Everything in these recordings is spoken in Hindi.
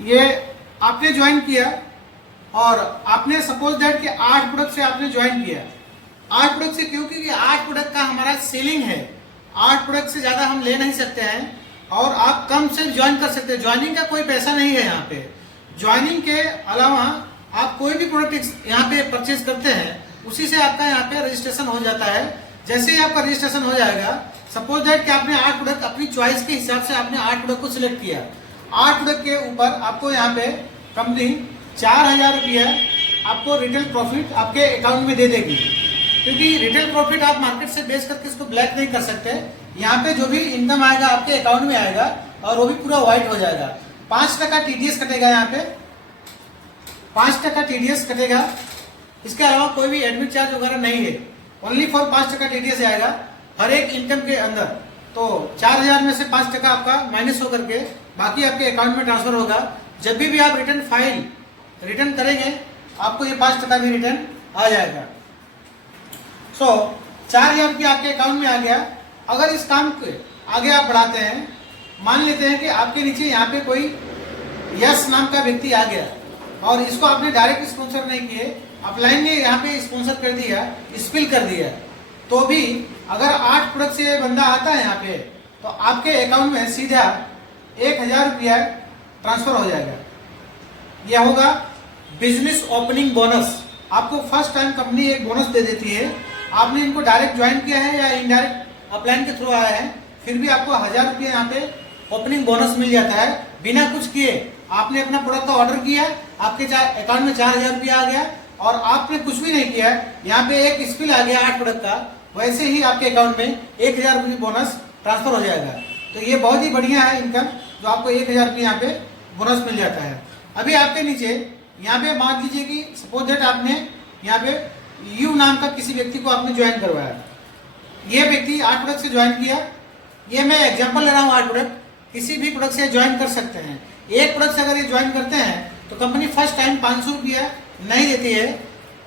ये आपने ज्वाइन किया और आपने सपोज दैट कि 8 प्रोडक्ट से आपने ज्वाइन किया। 8 प्रोडक्ट से क्यों? क्योंकि 8 प्रोडक्ट का हमारा सेलिंग है, 8 प्रोडक्ट से ज्यादा हम ले नहीं सकते हैं और आप कम से ज्वाइन कर सकते हैं। ज्वाइनिंग का कोई पैसा नहीं है यहाँ पे। ज्वाइनिंग के अलावा आप कोई भी प्रोडक्ट यहाँ पे परचेज करते हैं उसी से आपका यहाँ पे रजिस्ट्रेशन हो जाता है। जैसे ही आपका रजिस्ट्रेशन हो जाएगा, सपोज दैट कि आपने 8 प्रोडक्ट अपनी चॉइस के हिसाब से आपने 8 प्रोडक्ट को सिलेक्ट किया। 8 प्रोडक्ट के ऊपर आपको यहाँ पे कंपनी 4000 रुपया आपको रिटेल प्रॉफिट आपके अकाउंट में दे देगी। क्योंकि रिटेल प्रॉफिट आप मार्केट से बेच करके इसको ब्लैक नहीं कर सकते। यहाँ पे जो भी इनकम आएगा आपके अकाउंट में आएगा और वो भी पूरा व्हाइट हो जाएगा। 5% टीडीएस कटेगा, यहाँ पे 5% टीडीएस कटेगा। इसके अलावा कोई भी एडमिट चार्ज वगैरह नहीं है, ओनली फॉर 5% टीडीएस आएगा हर एक इनकम के अंदर। तो 4000 में से 5% आपका माइनस होकर के बाकी आपके अकाउंट में ट्रांसफर होगा। जब भी आप रिटर्न करेंगे आपको ये 5% भी रिटर्न आ जाएगा। 4000 रुपया आपके अकाउंट में आ गया। अगर इस काम को आगे आप बढ़ाते हैं, मान लेते हैं कि आपके नीचे यहाँ पे कोई यस नाम का व्यक्ति आ गया और इसको आपने डायरेक्ट स्पॉन्सर नहीं किए, अपलाइन ने यहाँ पे स्पॉन्सर कर दिया, स्पिल कर दिया, तो भी अगर 8 प्रोडक्ट से बंदा आता है यहाँ पे तो आपके अकाउंट में सीधा 1000 रुपया ट्रांसफर हो जाएगा। यह होगा बिजनेस ओपनिंग बोनस। आपको फर्स्ट टाइम कंपनी एक बोनस दे देती है। आपने इनको डायरेक्ट ज्वाइन किया है या इनडायरेक्ट अपलाइन के थ्रू आया है, फिर भी आपको 1000 रुपया यहाँ पे ओपनिंग बोनस मिल जाता है बिना कुछ किए। आपने अपना प्रोडक्ट का ऑर्डर किया, आपके अकाउंट में 4000 रुपया आ गया और आपने कुछ भी नहीं किया। यहाँ पे एक स्पिल आ गया 8 प्रोडक्ट का, वैसे ही आपके अकाउंट में 1000 रुपये बोनस ट्रांसफर हो जाएगा। तो ये बहुत ही बढ़िया है इनकम, जो आपको 1000 रुपये यहाँ पे बोनस मिल जाता है। अभी आपके नीचे यहाँ पे मान लीजिए कि सपोज दैट आपने यहाँ पे यू नाम का किसी व्यक्ति को आपने ज्वाइन करवाया। ये व्यक्ति 8 प्रोडक्ट से ज्वाइन किया। ये मैं एग्जांपल ले रहा हूँ, 8 प्रोडक्ट, किसी भी प्रोडक्ट से ज्वाइन कर सकते हैं। एक प्रोडक्ट से अगर ये ज्वाइन करते हैं तो कंपनी फर्स्ट टाइम 500 रुपया नहीं देती है।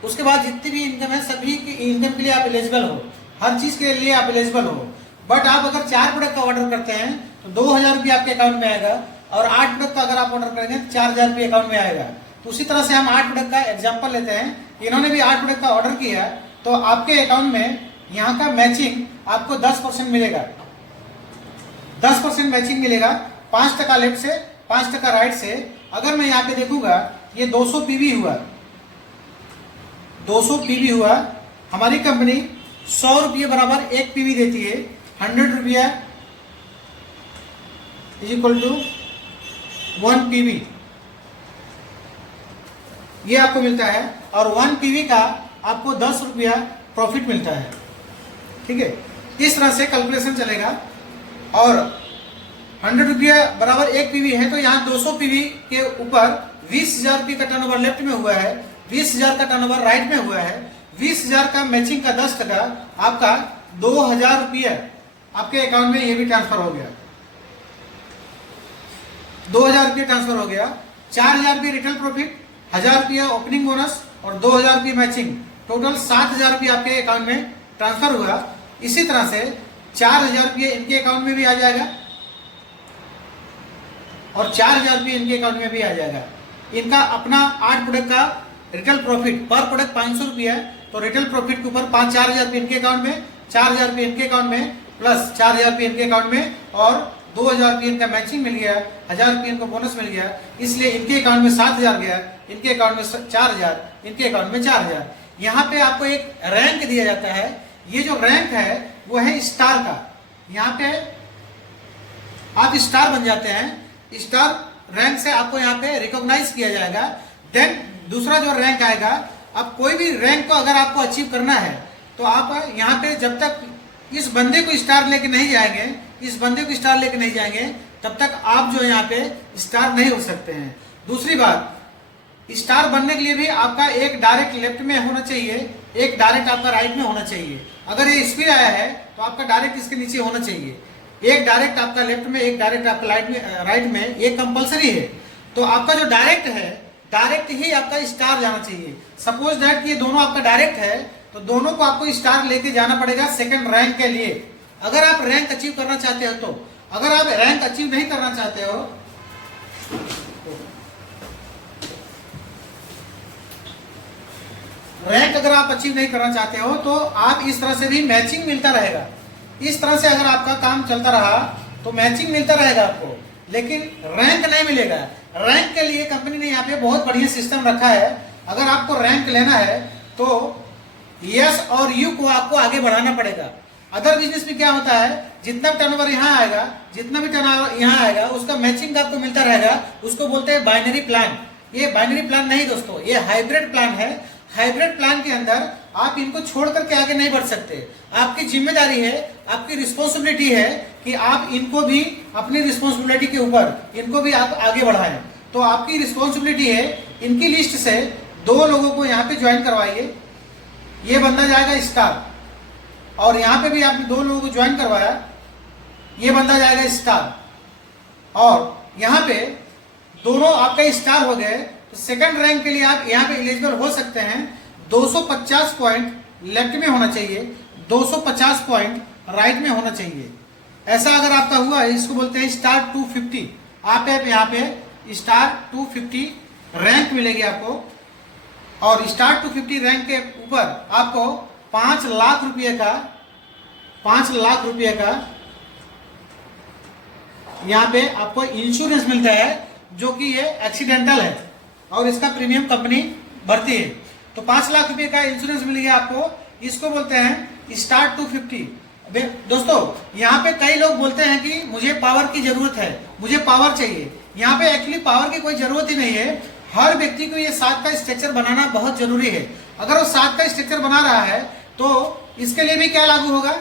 उसके बाद जितनी भी इनकम है सभी की इनकम के लिए आप एलिजिबल हो, हर चीज के लिए आप एलिजिबल हो। बट आप अगर 4 प्रोडक्ट का ऑर्डर करते हैं तो 2000 रुपया आपके अकाउंट में आएगा और 8 प्रोडक्ट का अगर आप ऑर्डर करेंगे तो 4000 रुपये अकाउंट में आएगा। तो उसी तरह से हम 8 प्रोडक्ट का एग्जाम्पल लेते हैं। इन्होंने भी 8 प्रोडक्ट का ऑर्डर किया तो आपके अकाउंट में यहाँ का मैचिंग आपको 10% मिलेगा, 10% मैचिंग मिलेगा। 5% लेफ्ट से, 5% राइट से। अगर मैं यहाँ पे देखूंगा ये 200 पीवी हुआ, 200 पीवी हुआ। हमारी कंपनी 100 रुपये बराबर 1 पीवी देती है। 100 रुपया इज इक्वल टू 1 पीवी, ये आपको मिलता है और 1 पीवी का आपको 10 रुपया प्रॉफिट मिलता है। ठीक है, इस तरह से कैलकुलेशन चलेगा। और 100 रुपया बराबर 1 पीवी है तो यहाँ 200 पीवी के ऊपर 20,000 रुपये का टर्नओवर लेफ्ट में हुआ है, 20,000 का टर्नओवर राइट में हुआ है। 20,000 का मैचिंग का 10% आपका 2000 रुपया आपके अकाउंट में ये भी ट्रांसफर हो गया, 2000 रुपये ट्रांसफर हो गया। 4000 रुपये रिटेल प्रॉफिट, 1000 रुपया ओपनिंग बोनस और 2000 रुपये मैचिंग, टोटल 7000 रुपये आपके अकाउंट में ट्रांसफर हुआ। इसी तरह से 4000 रुपये इनके अकाउंट में भी आ जाएगा और 4000 रुपये इनके अकाउंट में भी आ जाएगा। इनका अपना 8 प्रोडक्ट का रिटेल प्रॉफिट पर प्रोडक्ट 500 रुपया है, तो रिटेल प्रॉफिट के ऊपर 4000 रुपये इनके अकाउंट में, 4000 रुपये इनके अकाउंट में, प्लस 4000 रुपये इनके अकाउंट में और 2000 रुपये इनका मैचिंग मिल गया, 1000 रुपये इनको बोनस मिल गया। इसलिए इनके अकाउंट में 7000 गया, इनके अकाउंट में 4000, इनके अकाउंट में 4000। यहाँ पे आपको एक रैंक दिया जाता है। ये जो रैंक है वो है स्टार का। यहाँ पे आप स्टार बन जाते हैं। स्टार रैंक से आपको यहाँ पे रिकॉग्नाइज किया जाएगा। देन दूसरा जो रैंक आएगा, अब कोई भी रैंक को अगर आपको अचीव करना है तो आप यहाँ पे जब तक इस बंदे को स्टार लेके नहीं जाएंगे, इस बंदे को स्टार लेके नहीं जाएंगे, तब तक आप जो यहाँ पे स्टार नहीं हो सकते हैं। दूसरी बात, स्टार बनने के लिए भी आपका एक डायरेक्ट लेफ्ट में होना चाहिए, एक डायरेक्ट आपका राइट में होना चाहिए। अगर ये स्पीड आया है तो आपका डायरेक्ट इसके नीचे होना चाहिए। एक डायरेक्ट आपका लेफ्ट में, एक डायरेक्ट आपका राइट में, ये कंपलसरी है। तो आपका जो डायरेक्ट है, डायरेक्ट ही आपका स्टार जाना चाहिए। सपोज दैट ये दोनों आपका डायरेक्ट है तो दोनों को आपको स्टार लेके जाना पड़ेगा सेकंड रैंक के लिए, अगर आप रैंक अचीव करना चाहते हो तो। अगर आप रैंक अचीव नहीं करना चाहते हो रैंक अगर आप अचीव नहीं करना चाहते हो तो आप इस तरह से भी मैचिंग मिलता रहेगा। इस तरह से अगर आपका काम चलता रहा तो मैचिंग मिलता रहेगा आपको, लेकिन रैंक नहीं मिलेगा। रैंक के लिए कंपनी ने यहाँ पे बहुत बढ़िया सिस्टम रखा है। अगर आपको रैंक लेना है तो यस और यू को आपको आगे बढ़ाना पड़ेगा। अदर बिजनेस में क्या होता है, जितना टर्नओवर यहाँ आएगा, जितना भी टर्नओवर यहाँ आएगा उसका मैचिंग आपको मिलता रहेगा, उसको बोलते हैं बाइनरी प्लान। ये बाइनरी प्लान नहीं दोस्तों, ये हाइब्रिड प्लान है। हाइब्रिड प्लान के अंदर आप इनको छोड़ करके आगे नहीं बढ़ सकते। आपकी जिम्मेदारी है, आपकी रिस्पॉन्सिबिलिटी है कि आप इनको भी अपनी रिस्पॉन्सिबिलिटी के ऊपर इनको भी आप आगे बढ़ाएं। तो आपकी रिस्पॉन्सिबिलिटी है, इनकी लिस्ट से 2 लोगों को यहाँ पे ज्वाइन करवाइए। ये बंदा जाएगा स्टार, और यहाँ पे भी आपने 2 लोगों को ज्वाइन करवाया, ये बंदा जाएगा स्टार, और यहाँ पे दोनों आपका स्टार हो गए। तो सेकंड रैंक के लिए आप यहाँ पे एलिजिबल हो सकते हैं। 250 पॉइंट लेफ्ट में होना चाहिए, 250 पॉइंट राइट में होना चाहिए। ऐसा अगर आपका हुआ है, इसको बोलते हैं स्टार 250। आप यहाँ पे स्टार 250 रैंक मिलेगी आपको, और स्टार 250 रैंक के ऊपर आपको 5 लाख रुपये का यहाँ पे आपको इंश्योरेंस मिलता है, जो कि ये एक्सीडेंटल है और इसका प्रीमियम कंपनी भरती है। तो 5 लाख रुपए का इंश्योरेंस मिल गया आपको। इसको बोलते हैं स्टार 250। दोस्तों यहाँ पे कई लोग बोलते हैं कि मुझे पावर की जरूरत है, मुझे पावर चाहिए। यहाँ पे एक्चुअली पावर की कोई जरूरत ही नहीं है। हर व्यक्ति को ये 7 का स्ट्रक्चर बनाना बहुत जरूरी है। अगर वो 7 का स्ट्रक्चर बना रहा है तो इसके लिए भी क्या लागू होगा,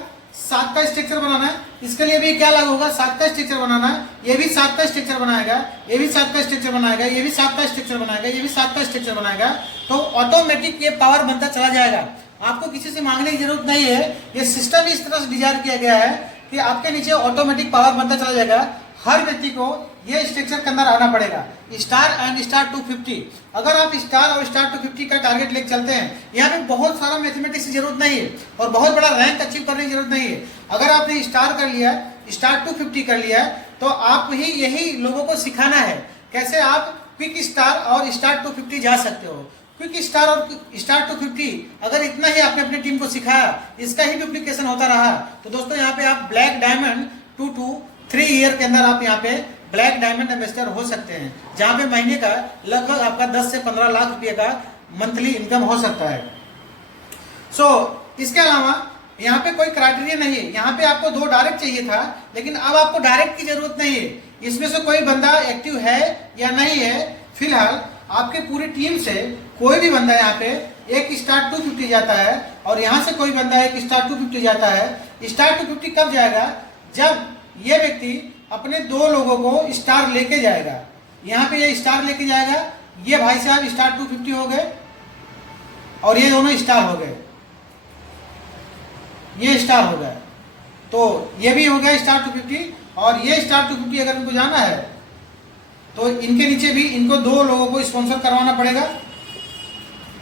7 का स्ट्रक्चर बनाना है। इसके लिए भी क्या लागू होगा, 7 का स्ट्रक्चर बनाना है। ये भी 7 का स्ट्रक्चर बनाएगा, ये भी 7 का स्ट्रक्चर बनाएगा, ये भी 7 का स्ट्रक्चर बनाएगा, ये भी 7 का स्ट्रक्चर बनाएगा। तो ऑटोमेटिक ये पावर बनता चला जाएगा। आपको किसी से मांगने की जरूरत नहीं है। ये सिस्टम इस तरह से डिजाइन किया गया है कि आपके नीचे ऑटोमेटिक पावर बनता चला जाएगा। हर व्यक्ति को ये स्ट्रक्चर के अंदर आना पड़ेगा, स्टार एंड स्टार 250। अगर आप स्टार और स्टार 250 का टारगेट लेकर चलते हैं, यहाँ पे बहुत सारा मैथमेटिक्स की जरूरत नहीं है और बहुत बड़ा रैंक अचीव करने की जरूरत नहीं है। अगर आपने स्टार कर लिया, स्टार 250 कर लिया, तो आप ही यही लोगों को सिखाना है कैसे आप क्विक स्टार और स्टार 250 जा सकते हो। क्विक स्टार और स्टार 250 अगर इतना ही आपने अपनी टीम को सिखाया, इसका ही डुप्लीकेशन होता रहा, तो दोस्तों यहाँ पे आप ब्लैक डायमंड 2 to 3 ईयर के अंदर आप यहाँ पे ब्लैक डायमंड एम्बेसडर हो सकते हैं, जहाँ पे महीने का लगभग आपका 10 से 15 लाख रुपये का मंथली इनकम हो सकता है। इसके अलावा यहाँ पे कोई क्राइटेरिया नहीं है। यहाँ पे आपको 2 डायरेक्ट चाहिए था, लेकिन अब आपको डायरेक्ट की जरूरत नहीं है। इसमें से कोई बंदा एक्टिव है या नहीं है, फिलहाल आपके पूरी टीम से कोई भी बंदा यहाँ पे एक स्टार 250 जाता है, और यहाँ से कोई बंदा एक स्टार 250 जाता है। स्टार 250 कब जाएगा, जब ये व्यक्ति अपने 2 लोगों को स्टार लेके जाएगा। यहाँ पे ये स्टार लेके जाएगा, ये भाई साहब स्टार 250 हो गए और ये दोनों स्टार हो गए, ये स्टार हो गया। तो ये भी हो गया स्टार 250, और ये स्टार 250 अगर इनको जाना है तो इनके नीचे भी इनको 2 लोगों को स्पॉन्सर करवाना पड़ेगा।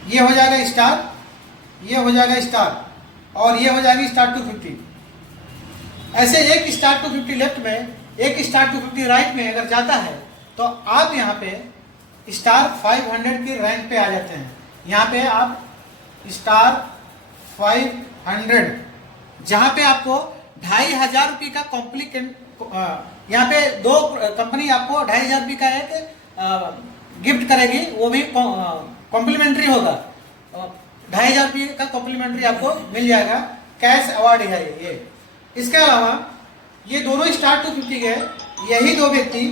ये हो जाएगा स्टार, ये हो जाएगा स्टार, और ये हो जाएगी स्टार 250। ऐसे एक स्टार 250 लेफ्ट में, एक स्टार 250 राइट में अगर जाता है तो आप यहाँ पे स्टार 500 के रैंक पे आ जाते हैं। यहाँ पे आप स्टार 500, जहाँ पे आपको 2500 रुपये का कॉम्प्लीकेंट, यहाँ पे 2 कंपनी आपको 2500 रुपये का एक गिफ्ट करेगी, वो भी कॉम्प्लीमेंट्री होगा। 2500 रुपये का कॉम्प्लीमेंट्री आपको मिल जाएगा, कैश अवार्ड है ये। इसके अलावा ये दोनों स्टार 250 गए, यही 2 व्यक्ति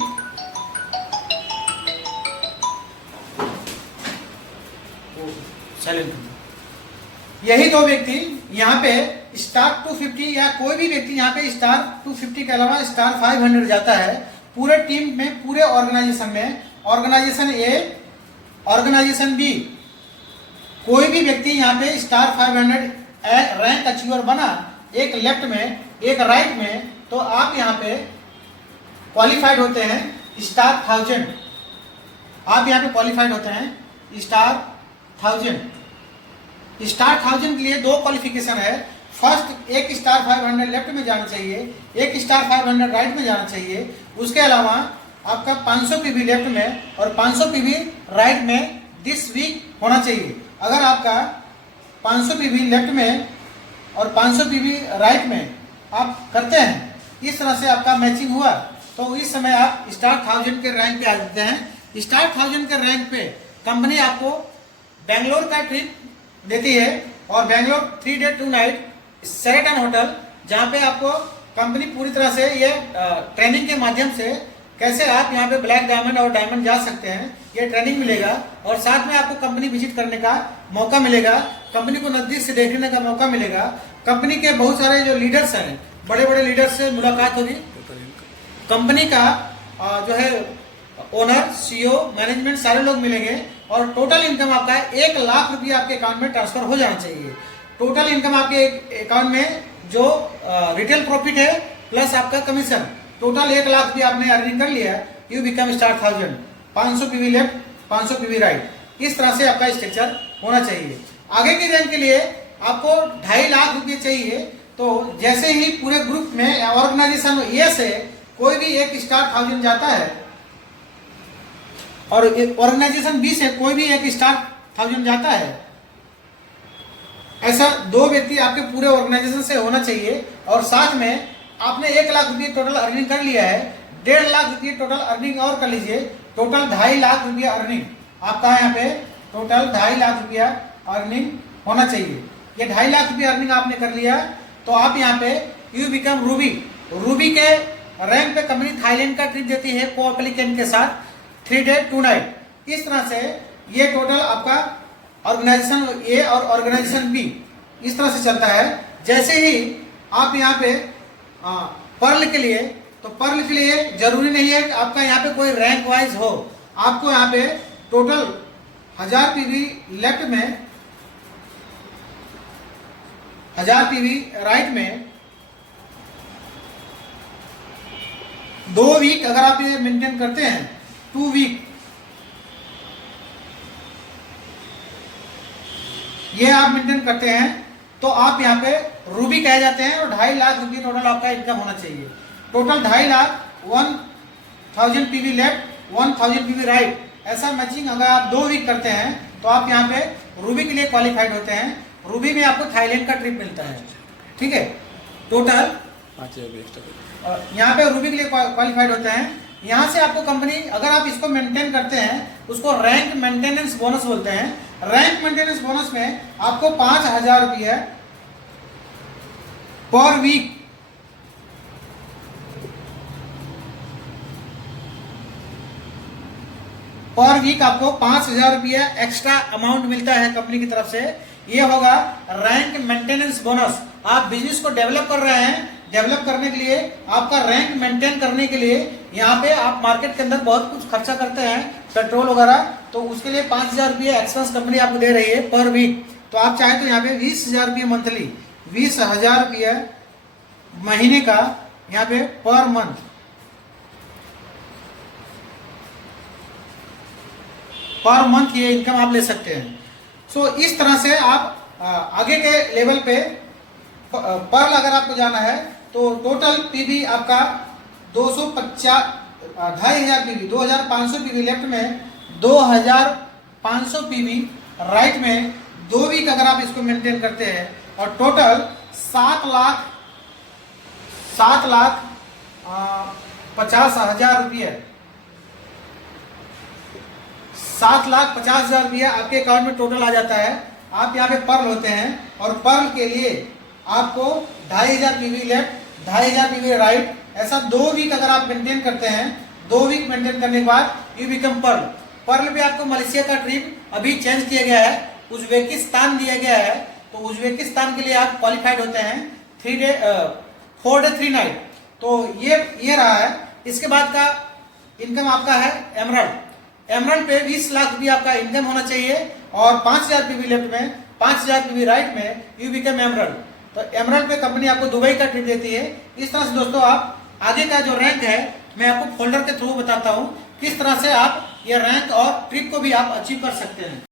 यही 2 व्यक्ति यहाँ पे स्टार 250 या कोई भी व्यक्ति यहाँ पे स्टार 250 के अलावा स्टार 500 जाता है, पूरे टीम में, पूरे ऑर्गेनाइजेशन में, ऑर्गेनाइजेशन ए, ऑर्गेनाइजेशन बी, कोई भी व्यक्ति यहाँ पे स्टार 500 रैंक अचीवर बना, एक लेफ्ट में एक राइट में, तो आप यहाँ पे क्वालिफाइड होते हैं स्टार 1000। आप यहाँ पे क्वालिफाइड होते हैं स्टार 1000। स्टार 1000 के लिए 2 क्वालिफिकेशन है। फर्स्ट, एक स्टार 500 लेफ्ट में जाना चाहिए, एक स्टार 500 राइट में जाना चाहिए। उसके अलावा आपका 500 पीवी लेफ्ट में और 500 पीवी राइट में दिस वीक होना चाहिए। अगर आपका 500 पीवी लेफ्ट में और 500 पीवी राइट में आप करते हैं, इस तरह से आपका मैचिंग हुआ, तो इस समय आप स्टार 1000 के रैंक पे आ जाते हैं। स्टार 1000 के रैंक पे कंपनी आपको बेंगलोर का ट्रिप देती है और Bangalore 3 day 2 night Sheraton hotel, जहाँ पे आपको कंपनी पूरी तरह से ये ट्रेनिंग के माध्यम से कैसे आप यहाँ पे ब्लैक डायमंड और डायमंड जा सकते हैं, ये ट्रेनिंग मिलेगा और साथ में आपको कंपनी विजिट करने का मौका मिलेगा, कंपनी को नजदीक से देखने का मौका मिलेगा। कंपनी के बहुत सारे जो लीडर्स हैं, बड़े बड़े लीडर्स से मुलाकात होगी, कंपनी का जो है ओनर, सीईओ, मैनेजमेंट सारे लोग मिलेंगे और टोटल इनकम आपका 1 लाख रुपया आपके अकाउंट में ट्रांसफर हो जाना चाहिए। टोटल इनकम आपके अकाउंट में जो रिटेल प्रॉफिट है प्लस आपका कमीशन, टोटल 1 लाख रुपया आपने अर्निंग कर लिया, you become star 1000। 500 PV left, 500 PV right, इस तरह से आपका स्ट्रक्चर होना चाहिए। आगे की रैंक के लिए आपको 2.5 लाख रुपये चाहिए, तो जैसे ही पूरे ग्रुप में ऑर्गेनाइजेशन ए से कोई भी एक स्टार 1000 जाता है और ऑर्गेनाइजेशन बी से कोई भी एक स्टार 1000 जाता है, ऐसा 2 व्यक्ति आपके पूरे ऑर्गेनाइजेशन से होना चाहिए और साथ में आपने 1 लाख रुपये टोटल अर्निंग कर लिया है, 1.5 लाख रुपये टोटल अर्निंग और कर लीजिए, टोटल 2.5 लाख रुपया अर्निंग आपका यहाँ पे टोटल 2.5 लाख रुपया अर्निंग होना चाहिए। ये 2.5 लाख रुपया अर्निंग आपने कर लिया तो आप यहाँ पे यू बिकम रूबी। रूबी के रैंक पे कंपनी थाईलैंड का ट्रिप देती है को एप्लीकेंट के साथ 3 डे 2 नाइट। इस तरह से ये टोटल आपका ऑर्गेनाइजेशन ए और ऑर्गेनाइजेशन बी इस तरह से चलता है। जैसे ही आप यहाँ पे पर्ल के लिए, तो पर्ल के लिए जरूरी नहीं है कि आपका यहाँ पे कोई रैंक वाइज हो, आपको यहाँ पे टोटल 1000 पीवी लेफ्ट में, 1000 पीवी राइट में 2 वीक अगर आप ये मेंटेन करते हैं, 2 वीक ये आप मेंटेन करते हैं तो आप यहाँ पे रूबी कहे जाते हैं और 2.5 लाख रुपये टोटल आपका इनकम होना चाहिए। Total 2.5 lakh, 1000 PV left, 1000 PV right, ऐसा मैचिंग अगर आप 2 वीक करते हैं तो आप यहाँ पे रूबी के लिए क्वालिफाइड होते हैं। रूबी में आपको थाईलैंड का ट्रिप मिलता है, ठीक है। टोटल 5000 एक्स्ट्रा यहाँ पे रूबी के लिए क्वालिफाइड होते हैं। यहाँ से आपको कंपनी, अगर आप इसको मेंटेन करते हैं, उसको रैंक मेंटेनेंस बोनस बोलते हैं। रैंक मेंटेनेंस बोनस में आपको 5000 रुपये पर वीक आपको 5000 रुपये एक्स्ट्रा अमाउंट मिलता है कंपनी की तरफ से। ये होगा रैंक मेंटेनेंस बोनस। आप बिजनेस को डेवलप कर रहे हैं, डेवलप करने के लिए, आपका रैंक मेंटेन करने के लिए यहाँ पे आप मार्केट के अंदर बहुत कुछ खर्चा करते हैं, पेट्रोल वगैरह, तो उसके लिए 5000 रुपये एक्सपेंस कंपनी आपको दे रही है पर वीक। तो आप चाहे तो यहाँ पे 20000 रुपये मंथली, 20000 रुपये महीने का यहाँ पे पर मंथ ये इनकम आप ले सकते हैं। सो इस तरह से आप आगे के लेवल पे पर्ल अगर आपको जाना है तो टोटल पीवी आपका 250 पीवी, 2500 पीवी लेफ्ट में, 2500 पीवी राइट में 2 वीक अगर आप इसको मेंटेन करते हैं और टोटल 7 लाख 50,000 रुपये, 7,50,000 रुपया आपके अकाउंट में टोटल आ जाता है। आप यहाँ पे पर्ल होते हैं और पर्ल के लिए आपको 2500 पीवी लेफ्ट, 2500 पीवी राइट, ऐसा 2 वीक अगर आप मेंटेन करते हैं, 2 वीक मेंटेन करने के बाद यू बिकम पर्ल। पर्ल पे आपको मलेशिया का ट्रिप अभी चेंज किया गया है, उज्बेकिस्तान दिया गया है, तो उज्बेकिस्तान के लिए आप क्वालिफाइड होते हैं 4 डे 3 नाइट। तो ये रहा है। इसके बाद का इनकम आपका है एमराल्ड। एमराल्ड पे 20 लाख रुपये आपका इनकम होना चाहिए और 5000 पीवी लेफ्ट में, 5000 पीवी राइट में यू बिकम एमराल्ड। तो एमराल्ड पे कंपनी आपको दुबई का ट्रिप देती है। इस तरह से दोस्तों आप आगे का जो रैंक है मैं आपको फोल्डर के थ्रू बताता हूँ किस तरह से आप ये रैंक और ट्रिप को भी आप अचीव कर सकते हैं।